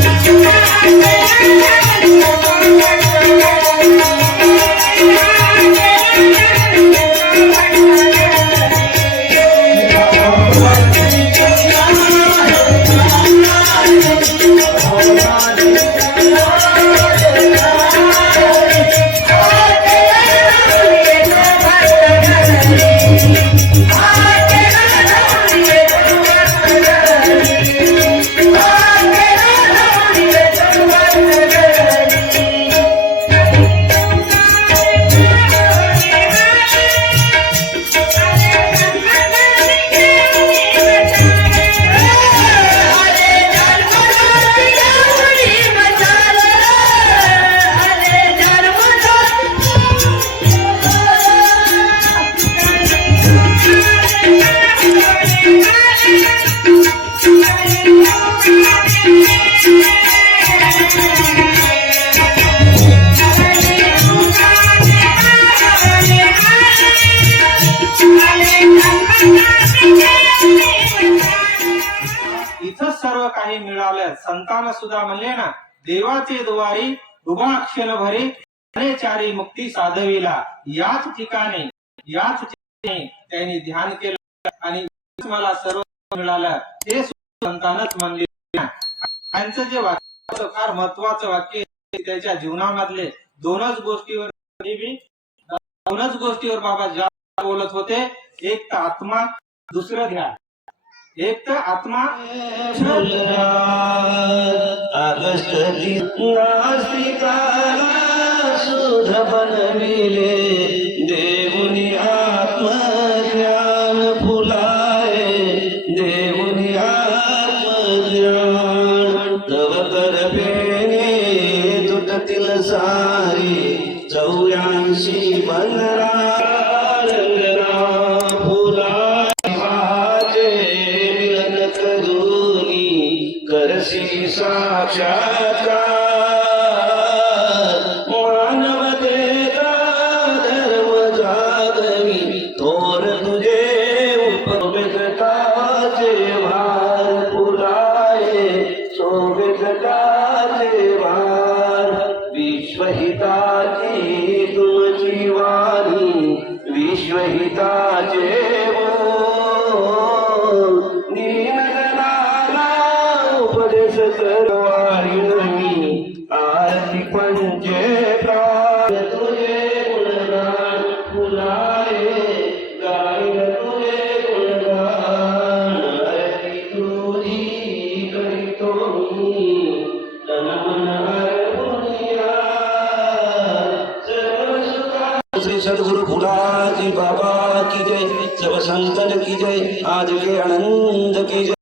Thank you. सर्व काही मिळालं. संतान सुद्धा म्हणले ना देवाचे द्वारी उभा क्षण भरे चारी मुक्ती साधविला. याच ठिकाणी याच ठिकाणी त्यांनी ध्यान केलं आणि मला सर्व मिळालं. ते संतानच म्हणले त्यांचं जे वाक्य फार महत्वाचं वाक्य त्याच्या जीवनामधले दोनच गोष्टीवर दोनच गोष्टीवर बाबा जास्त बोलत होते एक तर आत्मा दुसरं ध्यान. एक तर आत्मा नास्तिकाला सुध बनविले आत्म आत्मज्ञान फुलाय देऊनी आत्मज्ञान तव करपेने तुटतील सारी चौऱ्याऐंशी बंधरा साक्षात्कार मानवतेचा धर्म जागवी थोर तुझे उपवेदकाचे भार फुलाये शोभेदकाचे भार विश्वहिताची तुमची वाणी विश्वहिताचे उपदेश करवारी मी आरती पंचे प्राण. तुझे गुणगान फुलाये गायन तुझे गुणगान. आरती तुझी करीतो मी तन मन अर्पणिया सर्व सुखा श्री सद्गुरु फुलाजी बाबा की जय सब संतन की जय आज के आनंद की जय.